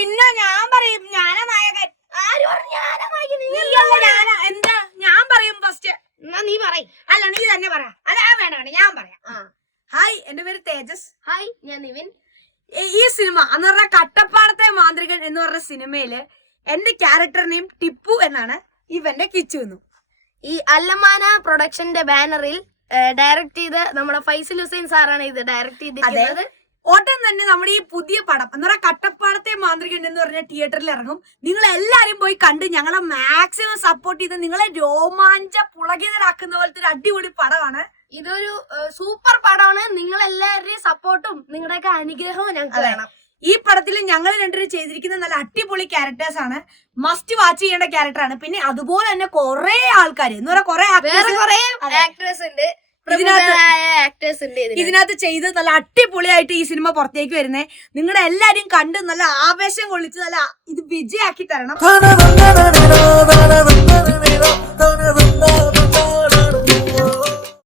പിന്നെ ഞാൻ പറയും ഞാനാ നായകൻ. ആര് പറഞ്ഞു ഞാനാ നായകൻ? നീയല്ല ഞാനാ എന്താ? ഞാൻ പറയും ഫസ്റ്റ് എന്നാ നീ പറയ്. അല്ല നീ തന്നെ പറ. വേണ്ട വേണ്ട ഞാൻ പറയാം. ഹായ് എന്റെ പേര് തേജസ്. ഹായ് ഞാൻ നിവിൻ. ഈ- ഈ സിനിമ എന്ന് പറഞ്ഞ കട്ടപ്പാടത്തെ മാന്ത്രികൻ എന്ന് പറഞ്ഞ സിനിമയിൽ എന്റെ ക്യാരക്ടർ നെയിം ടിപ്പു എന്നാണ് ഇവന്റെ കിച്ചു എന്നു. ഈ അല്ലമാന പ്രൊഡക്ഷന്റെ ബാനറിൽ ഡയറക്ട് ചെയ്ത് നമ്മുടെ ഫൈസൽ ഹുസൈൻ സാറാണ് ഇത് ഡയറക്ട് ചെയ്തിരിക്കുന്നത്. ഓട്ടം തന്നെ നമ്മുടെ ഈ പുതിയ പടം എന്ന് പറഞ്ഞാൽ കട്ടപ്പാടത്തെ മാന്ത്രികൻ എന്ന് പറഞ്ഞ തിയേറ്ററിൽ ഇറങ്ങും. നിങ്ങൾ എല്ലാരും പോയി കണ്ട് ഞങ്ങളെ മാക്സിമം സപ്പോർട്ട് ചെയ്ത് നിങ്ങളെ രോമാഞ്ച പുളകിതരാക്കുന്ന പോലത്തെ ഒരു അടിപൊളി പടമാണ്. ഇതൊരു സൂപ്പർ പടമാണ്. നിങ്ങൾ എല്ലാവരുടെയും സപ്പോർട്ടും നിങ്ങളുടെയൊക്കെ അനുഗ്രഹവും ഞങ്ങൾക്ക് വേണം. ഈ പടത്തിൽ ഞങ്ങൾ രണ്ടുപേരും ചെയ്തിരിക്കുന്ന നല്ല അടിപൊളി ക്യാരക്ടേഴ്സ് ആണ്. മസ്റ്റ് വാച്ച് ചെയ്യേണ്ട ക്യാരക്ടറാണ് പിന്നെ അതുപോലെ തന്നെ കുറെ ആൾക്കാർ എന്ന് പറയാൻ കുറെ ആക്ടേഴ്സ് ഉണ്ട്. ഇതിനകത്ത് ചെയ്ത് നല്ല അടിപൊളിയായിട്ട് ഈ സിനിമ പുറത്തേക്ക് വരുന്നേ. നിങ്ങളുടെ എല്ലാരും കണ്ട് നല്ല ആവേശം കൊള്ളിച്ച് നല്ല ഇത് വിജയാക്കി തരണം.